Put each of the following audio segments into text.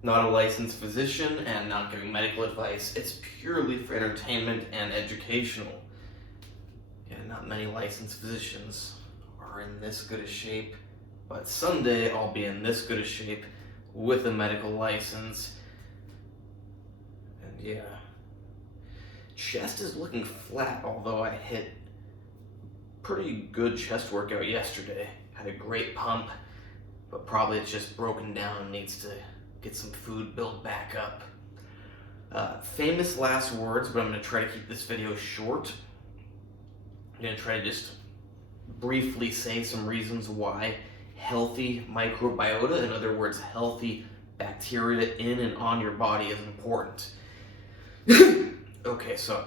Not a licensed physician and not giving medical advice. It's purely for entertainment and educational. Yeah, not many licensed physicians are in this good a shape, but someday I'll be in this good a shape with a medical license. And yeah, chest is looking flat, although I hit pretty good chest workout yesterday. Had a great pump, but probably it's just broken down and needs to get some food built back up. Famous last words, but I'm going to try to keep this video short. I'm going to try to just briefly say some reasons why healthy microbiota, in other words, healthy bacteria in and on your body is important. Okay, so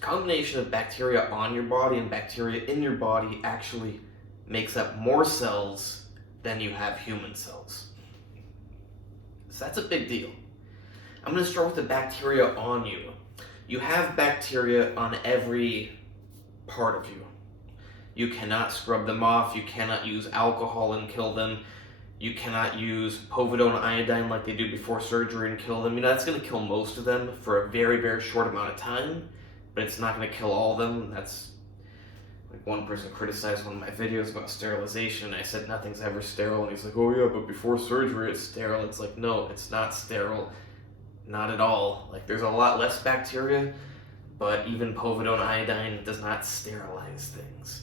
combination of bacteria on your body and bacteria in your body actually makes up more cells than you have human cells. So that's a big deal. I'm going to start with the bacteria on you. You have bacteria on every part of you. You cannot scrub them off. You cannot use alcohol and kill them. You cannot use povidone iodine like they do before surgery and kill them. You know, that's going to kill most of them for a very, very short amount of time, but it's not going to kill all of them. That's like one person criticized one of my videos about sterilization, and I said nothing's ever sterile, and he's like, oh yeah, but before surgery it's sterile. It's like, no, it's not sterile. Not at all. Like, there's a lot less bacteria, but even povidone iodine does not sterilize things.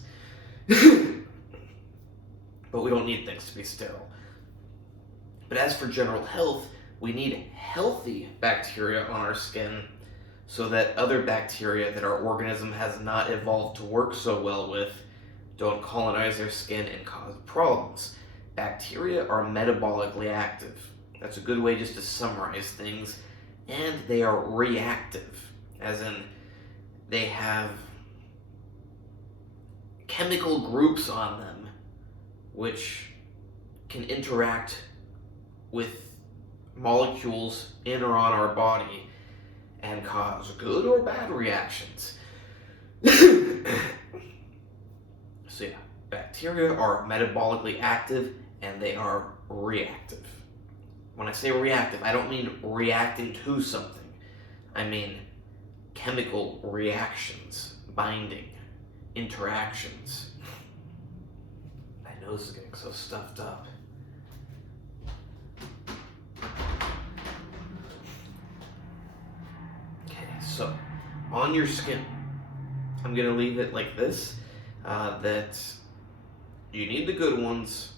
But we don't need things to be sterile. But as for general health, we need healthy bacteria on our skin so that other bacteria that our organism has not evolved to work so well with don't colonize their skin and cause problems. Bacteria are metabolically active. That's a good way just to summarize things. And they are reactive, as in they have chemical groups on them which can interact with molecules in or on our body and cause good or bad reactions. So yeah, bacteria are metabolically active and they are reactive. When I say reactive, I don't mean reacting to something. I mean chemical reactions, binding, interactions. My nose is getting so stuffed up. So, on your skin, I'm going to leave it like this, that you need the good ones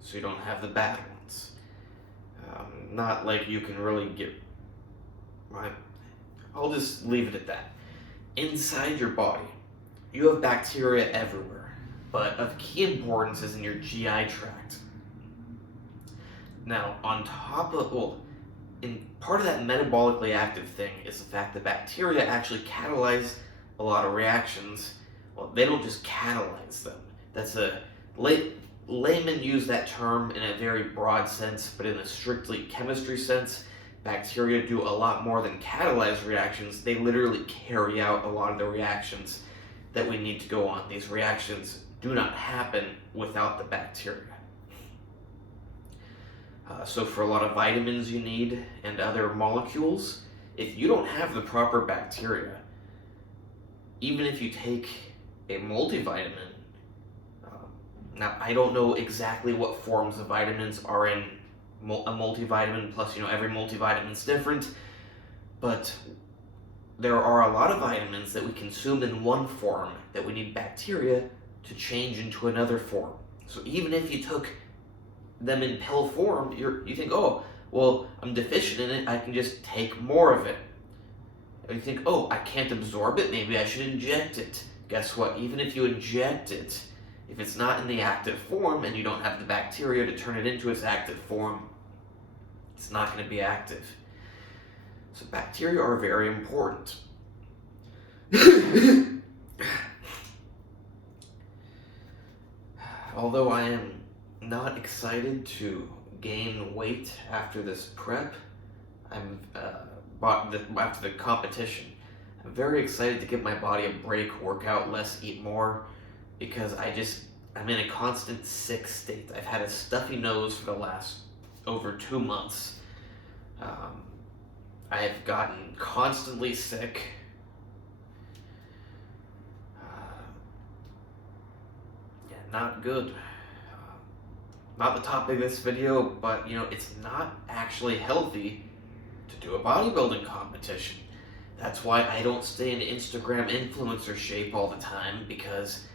so you don't have the bad ones. Not like you can really get, right? I'll just leave it at that. Inside your body, you have bacteria everywhere, but of key importance is in your GI tract. Now, on top of, in part of that metabolically active thing is the fact that bacteria actually catalyze a lot of reactions. Well, they don't just catalyze them. That's a laymen use that term in a very broad sense, but in a strictly chemistry sense, bacteria do a lot more than catalyze reactions. They literally carry out a lot of the reactions that we need to go on. These reactions do not happen without the bacteria. So for a lot of vitamins you need and other molecules, if you don't have the proper bacteria, even if you take a multivitamin, now I don't know exactly what forms of vitamins are in a multivitamin, plus every multivitamin is different, but there are a lot of vitamins that we consume in one form that we need bacteria to change into another form. So even if you took them in pill form, you think, oh, well, I'm deficient in it, I can just take more of it. And you think, oh, I can't absorb it, maybe I should inject it. Guess what? Even if you inject it, if it's not in the active form and you don't have the bacteria to turn it into its active form, it's not going to be active. So bacteria are very important. Although I am not excited to gain weight after this prep, after the competition. I'm very excited to give my body a break, work out less, eat more, because I'm in a constant sick state. I've had a stuffy nose for the last over 2 months. I've gotten constantly sick. Yeah, not good. Not the topic of this video, but it's not actually healthy to do a bodybuilding competition. That's why I don't stay in Instagram influencer shape all the time, because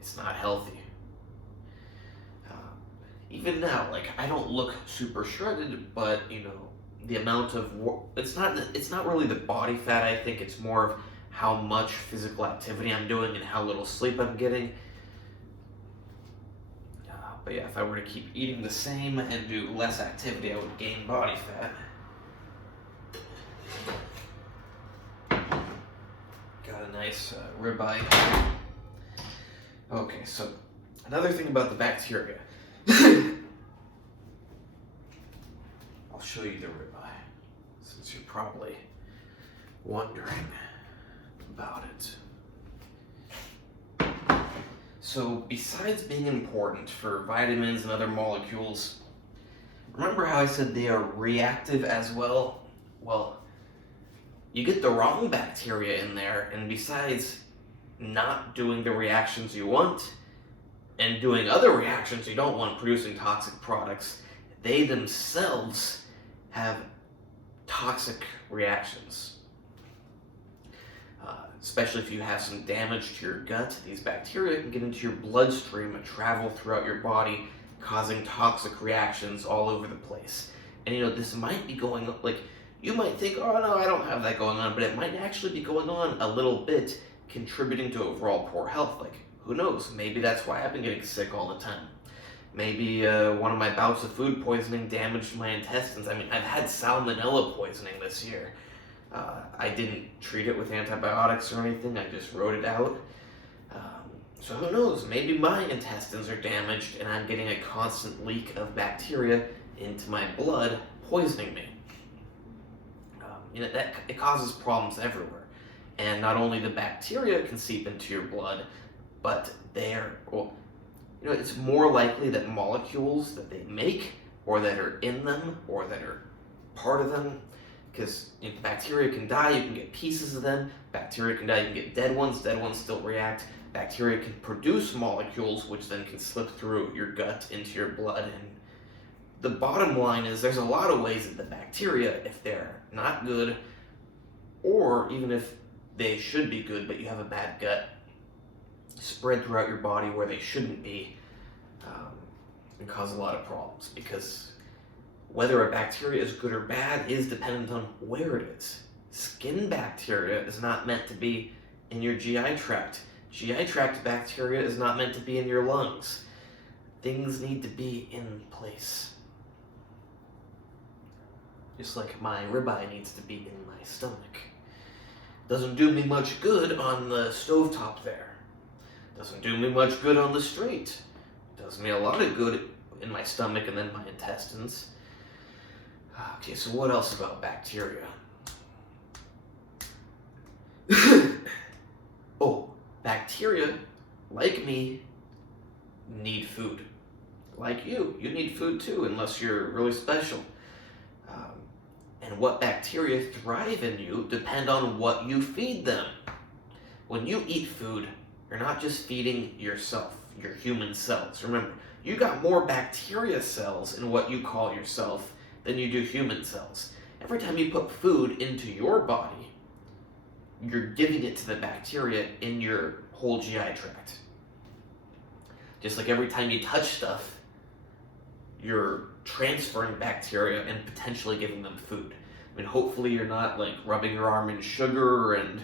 it's not healthy. Even now, like, I don't look super shredded, but the amount of it's not really the body fat. I think it's more of how much physical activity I'm doing and how little sleep I'm getting. But yeah, if I were to keep eating the same and do less activity, I would gain body fat. Got a nice ribeye. Okay, so another thing about the bacteria. I'll show you the ribeye, since you're probably wondering about it. So, besides being important for vitamins and other molecules, remember how I said they are reactive as well? Well, you get the wrong bacteria in there, and besides not doing the reactions you want, and doing other reactions you don't want, producing toxic products, they themselves have toxic reactions. Especially if you have some damage to your gut, these bacteria can get into your bloodstream and travel throughout your body, causing toxic reactions all over the place. And this might be going on, like, you might think, oh no, I don't have that going on, but it might actually be going on a little bit, contributing to overall poor health. Like, who knows? Maybe that's why I've been getting sick all the time. Maybe one of my bouts of food poisoning damaged my intestines. I mean, I've had salmonella poisoning this year. I didn't treat it with antibiotics or anything. I just wrote it out. So who knows? Maybe my intestines are damaged and I'm getting a constant leak of bacteria into my blood, poisoning me. It causes problems everywhere. And not only the bacteria can seep into your blood, but it's more likely that molecules that they make, or that are in them, or that are part of them, because bacteria can die, you can get pieces of them. Bacteria can die, you can get dead ones still react. Bacteria can produce molecules, which then can slip through your gut into your blood. And the bottom line is there's a lot of ways that the bacteria, if they're not good, or even if they should be good but you have a bad gut, spread throughout your body where they shouldn't be, and cause a lot of problems, because whether a bacteria is good or bad is dependent on where it is. Skin bacteria is not meant to be in your GI tract. GI tract bacteria is not meant to be in your lungs. Things need to be in place. Just like my ribeye needs to be in my stomach. Doesn't do me much good on the stovetop there. Doesn't do me much good on the street. Does me a lot of good in my stomach and then my intestines. Okay, so what else about bacteria? Oh, bacteria, like me, need food. Like you need food too, unless you're really special. And what bacteria thrive in you depend on what you feed them. When you eat food, you're not just feeding yourself, your human cells. Remember, you got more bacteria cells in what you call yourself than you do human cells. Every time you put food into your body, you're giving it to the bacteria in your whole GI tract. Just like every time you touch stuff, you're transferring bacteria and potentially giving them food. I mean, hopefully you're not like rubbing your arm in sugar and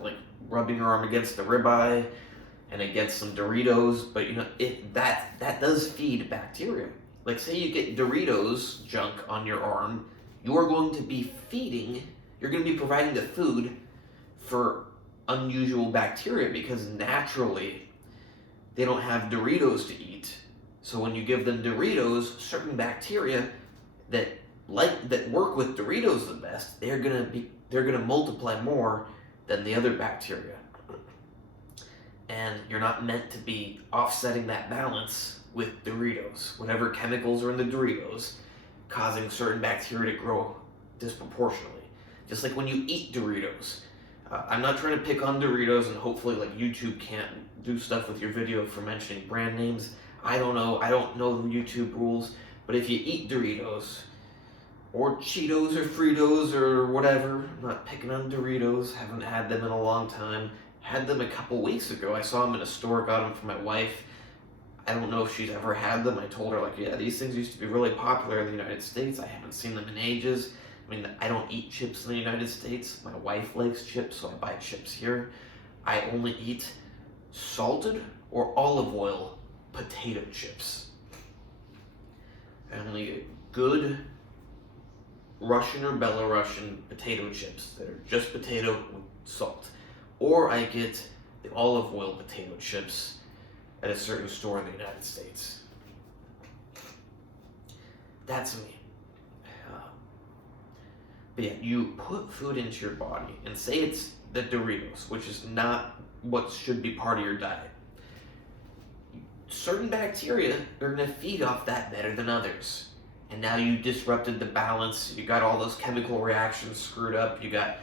like rubbing your arm against the ribeye and against some Doritos, but that does feed bacteria. Like, say you get Doritos junk on your arm, you're going to be providing the food for unusual bacteria, because naturally they don't have Doritos to eat. So when you give them Doritos, certain bacteria that work with Doritos the best, they're gonna multiply more than the other bacteria. and you're not meant to be offsetting that balance with Doritos. Whatever chemicals are in the Doritos causing certain bacteria to grow disproportionately. Just like when you eat Doritos. I'm not trying to pick on Doritos, and hopefully like YouTube can't do stuff with your video for mentioning brand names. I don't know the YouTube rules, but if you eat Doritos, or Cheetos or Fritos or whatever, I'm not picking on Doritos, haven't had them in a long time. Had them a couple weeks ago. I saw them in a store, got them for my wife. I don't know if she's ever had them. I told her, like, yeah, these things used to be really popular in the United States. I haven't seen them in ages. I mean, I don't eat chips in the United States. My wife likes chips, so I buy chips here. I only eat salted or olive oil potato chips. I only eat good Russian or Belarusian potato chips that are just potato with salt. Or I get the olive oil potato chips at a certain store in the United States. That's me. But yeah, you put food into your body, and say it's the Doritos, which is not what should be part of your diet. Certain bacteria are going to feed off that better than others. And now you disrupted the balance, you got all those chemical reactions screwed up, you got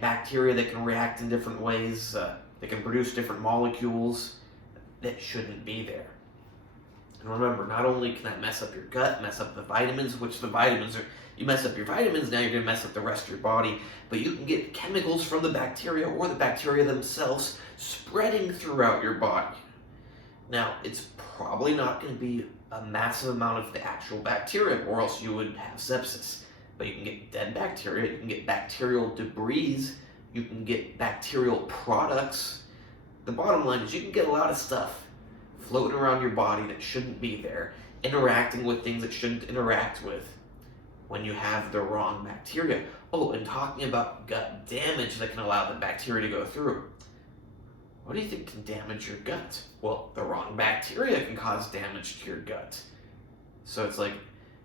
bacteria that can react in different ways, that can produce different molecules that shouldn't be there. And remember, not only can that mess up your gut, mess up the vitamins, which the vitamins are, you mess up your vitamins, now you're going to mess up the rest of your body, but you can get chemicals from the bacteria or the bacteria themselves spreading throughout your body. Now, it's probably not going to be a massive amount of the actual bacteria, or else you would have sepsis. But you can get dead bacteria, you can get bacterial debris, you can get bacterial products. The bottom line is you can get a lot of stuff floating around your body that shouldn't be there, interacting with things it shouldn't interact with when you have the wrong bacteria. Oh, and talking about gut damage that can allow the bacteria to go through. What do you think can damage your gut? Well, the wrong bacteria can cause damage to your gut. So it's like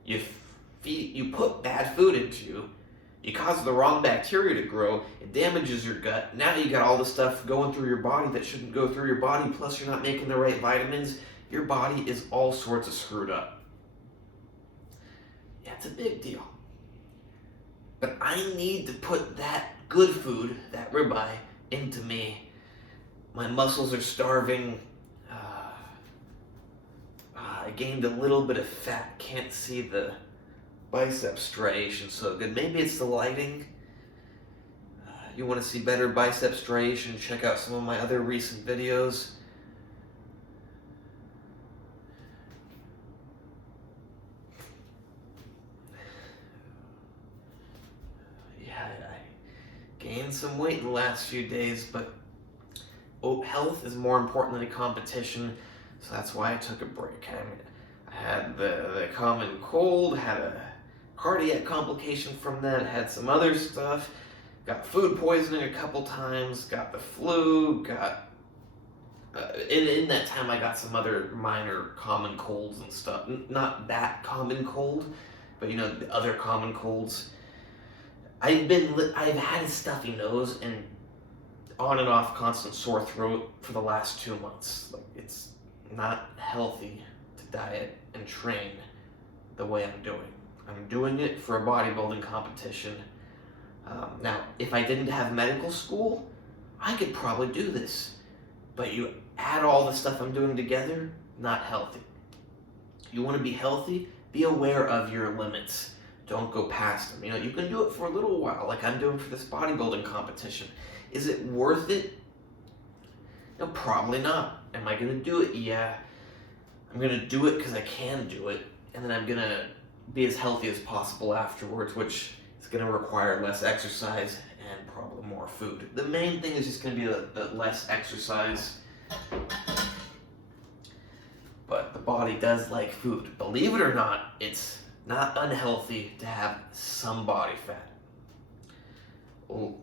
you put bad food into you, you cause the wrong bacteria to grow, it damages your gut. Now you got all the stuff going through your body that shouldn't go through your body, plus you're not making the right vitamins. Your body is all sorts of screwed up. Yeah, it's a big deal. But I need to put that good food, that ribeye, into me. My muscles are starving. I gained a little bit of fat. Can't see the bicep striation so good. Maybe it's the lighting. You want to see better bicep striation, check out some of my other recent videos. Yeah, I gained some weight in the last few days, but health is more important than a competition, so that's why I took a break. I had the common cold, had a cardiac complication from that, had some other stuff, got food poisoning a couple times, got the flu, in that time I got some other minor common colds and stuff. Not that common cold, but you know, the other common colds. I've had a stuffy nose and on and off constant sore throat for the last 2 months. Like, it's not healthy to diet and train the way I'm doing. I'm doing it for a bodybuilding competition. Now, if I didn't have medical school, I could probably do this. But you add all the stuff I'm doing together, not healthy. You want to be healthy, be aware of your limits. Don't go past them. You know, you can do it for a little while, like I'm doing for this bodybuilding competition. Is it worth it? No, probably not. Am I going to do it? Yeah. I'm going to do it because I can do it, and then I'm going to be as healthy as possible afterwards, which is going to require less exercise and probably more food. The main thing is just going to be the less exercise, but the body does like food. Believe it or not, it's not unhealthy to have some body fat.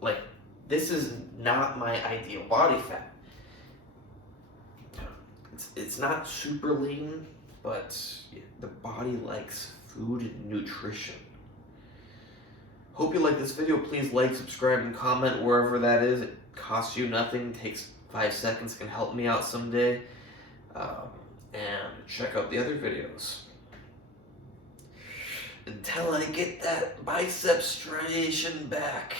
Like, this is not my ideal body fat. It's not super lean, but the body likes food and nutrition. Hope you like this video. Please like, subscribe, and comment wherever that is. It costs you nothing, takes 5 seconds can help me out someday. And check out the other videos. Until I get that bicep striation back.